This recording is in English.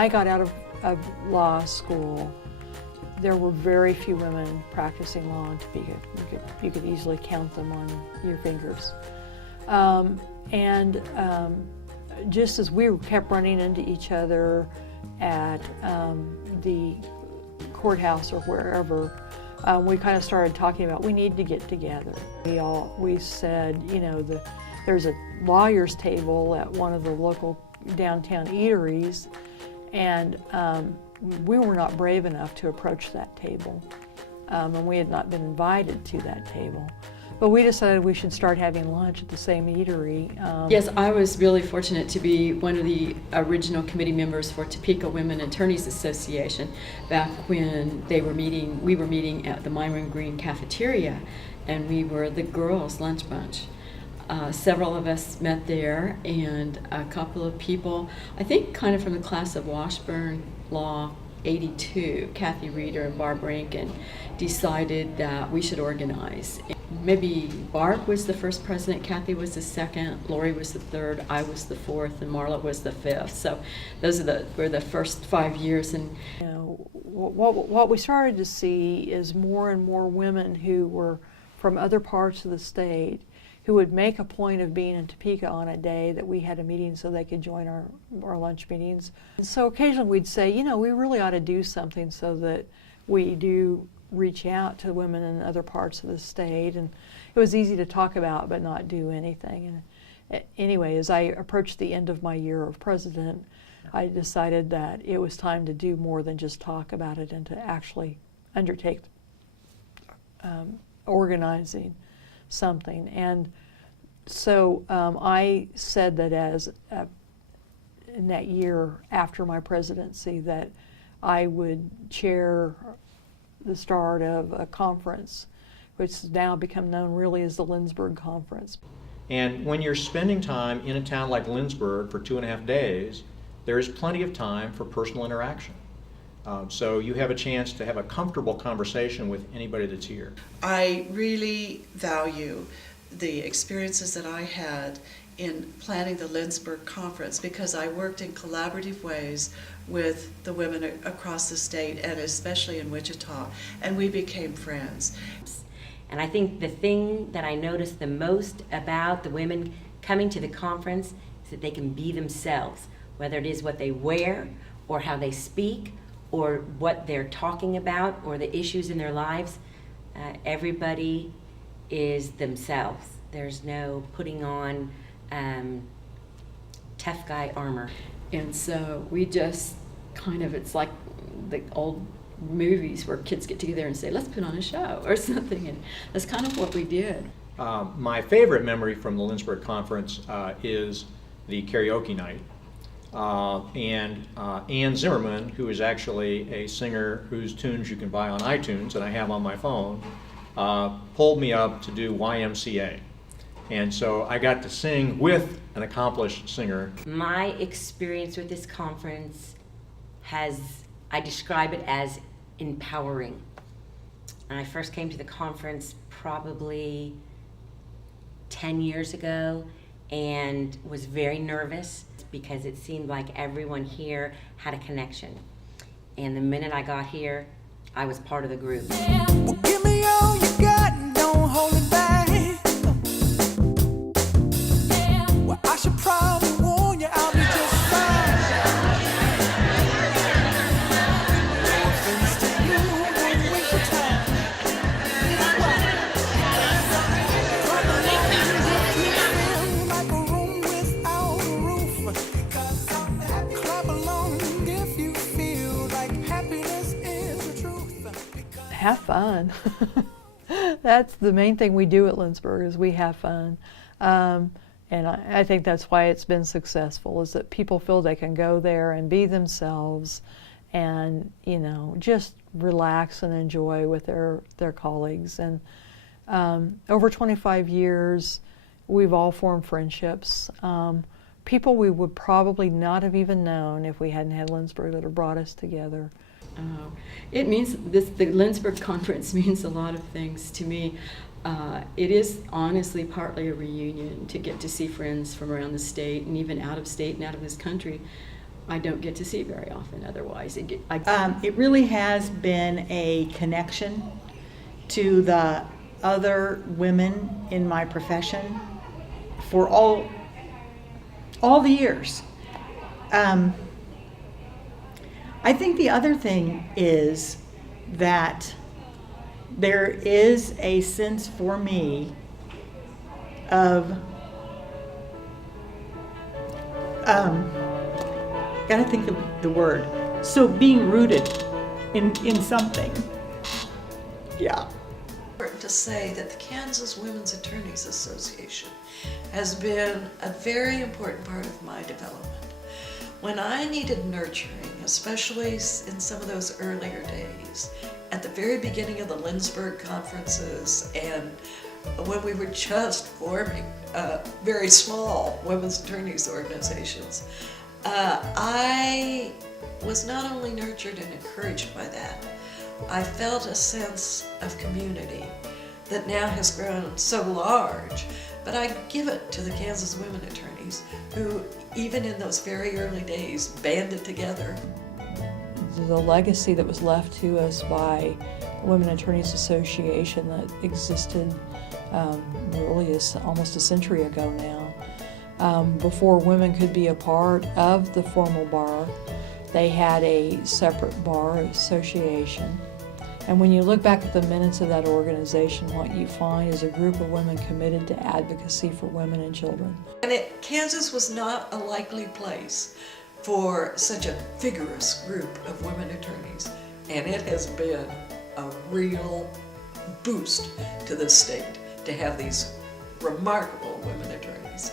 I got out of law school, there were very few women practicing law in Topeka. You could easily count them on your fingers. Just as we kept running into each other at the courthouse or wherever, we kind of started talking about we need to get together. We said, you know, there's a lawyer's table at one of the local downtown eateries, and we were not brave enough to approach that table, and we had not been invited to that table. But we decided we should start having lunch at the same eatery. Yes, I was really fortunate to be one of the original committee members for Topeka Women Attorneys Association back when we were meeting at the Myron Green cafeteria, and we were the girls' lunch bunch. Several of us met there, and a couple of people, I think kind of from the class of Washburn Law 82, Kathy Reeder and Barb Rankin, decided that we should organize. Maybe Barb was the first president, Kathy was the second, Lori was the third, I was the fourth, and Marla was the fifth. So those were the first 5 years. And you know, what we started to see is more and more women who were from other parts of the state who would make a point of being in Topeka on a day that we had a meeting so they could join our lunch meetings. And so occasionally we'd say, you know, we really ought to do something so that we do reach out to women in other parts of the state. And it was easy to talk about but not do anything. And anyway, as I approached the end of my year of president, I decided that it was time to do more than just talk about it and to actually undertake organizing something. And so I said that in that year after my presidency that I would chair the start of a conference, which has now become known really as the Lindsborg Conference. And when you're spending time in a town like Lindsborg for 2.5 days, there is plenty of time for personal interaction. So you have a chance to have a comfortable conversation with anybody that's here. I really value the experiences that I had in planning the Lindsborg Conference because I worked in collaborative ways with the women across the state and especially in Wichita, and we became friends. And I think the thing that I noticed the most about the women coming to the conference is that they can be themselves, whether it is what they wear or how they speak or what they're talking about or the issues in their lives. Everybody is themselves. There's no putting on tough guy armor. And so we just kind of, it's like the old movies where kids get together and say, let's put on a show or something. And that's kind of what we did. My favorite memory from the Lindsborg Conference is the karaoke night. And Ann Zimmerman, who is actually a singer whose tunes you can buy on iTunes and I have on my phone, pulled me up to do YMCA. And so I got to sing with an accomplished singer. My experience with this conference I describe it as empowering. And I first came to the conference probably 10 years ago and was very nervous because it seemed like everyone here had a connection. And the minute I got here, I was part of the group. Well, give me all you got and don't hold it back. Well, I should probably warn you, I'll be just fine. No offense to you, don't waste your time. Like a room without a roof. Clap along if you feel like happiness is the truth. Have fun. That's the main thing we do at Lindsborg is we have fun. And I think that's why it's been successful, is that people feel they can go there and be themselves and, you know, just relax and enjoy with their colleagues. And over 25 years, we've all formed friendships. People we would probably not have even known if we hadn't had Lindsborg that have brought us together. It means the Lindsborg Conference means a lot of things to me. It is honestly partly a reunion to get to see friends from around the state and even out of state and out of this country. I don't get to see very often otherwise. It really has been a connection to the other women in my profession for all the years. I think the other thing is that there is a sense for me of gotta think of the word. So being rooted in something. Yeah. Important to say that the Kansas Women's Attorneys Association has been a very important part of my development. When I needed nurturing, especially in some of those earlier days, at the very beginning of the Lindsborg conferences and when we were just forming very small women's attorneys organizations, I was not only nurtured and encouraged by that, I felt a sense of community that now has grown so large, but I give it to the Kansas women attorneys who, even in those very early days, banded together. The legacy that was left to us by the Women Attorneys Association that existed really is almost a century ago now. Before women could be a part of the formal bar, they had a separate bar association. And when you look back at the minutes of that organization, what you find is a group of women committed to advocacy for women and children. And Kansas was not a likely place for such a vigorous group of women attorneys, and it has been a real boost to the state to have these remarkable women attorneys.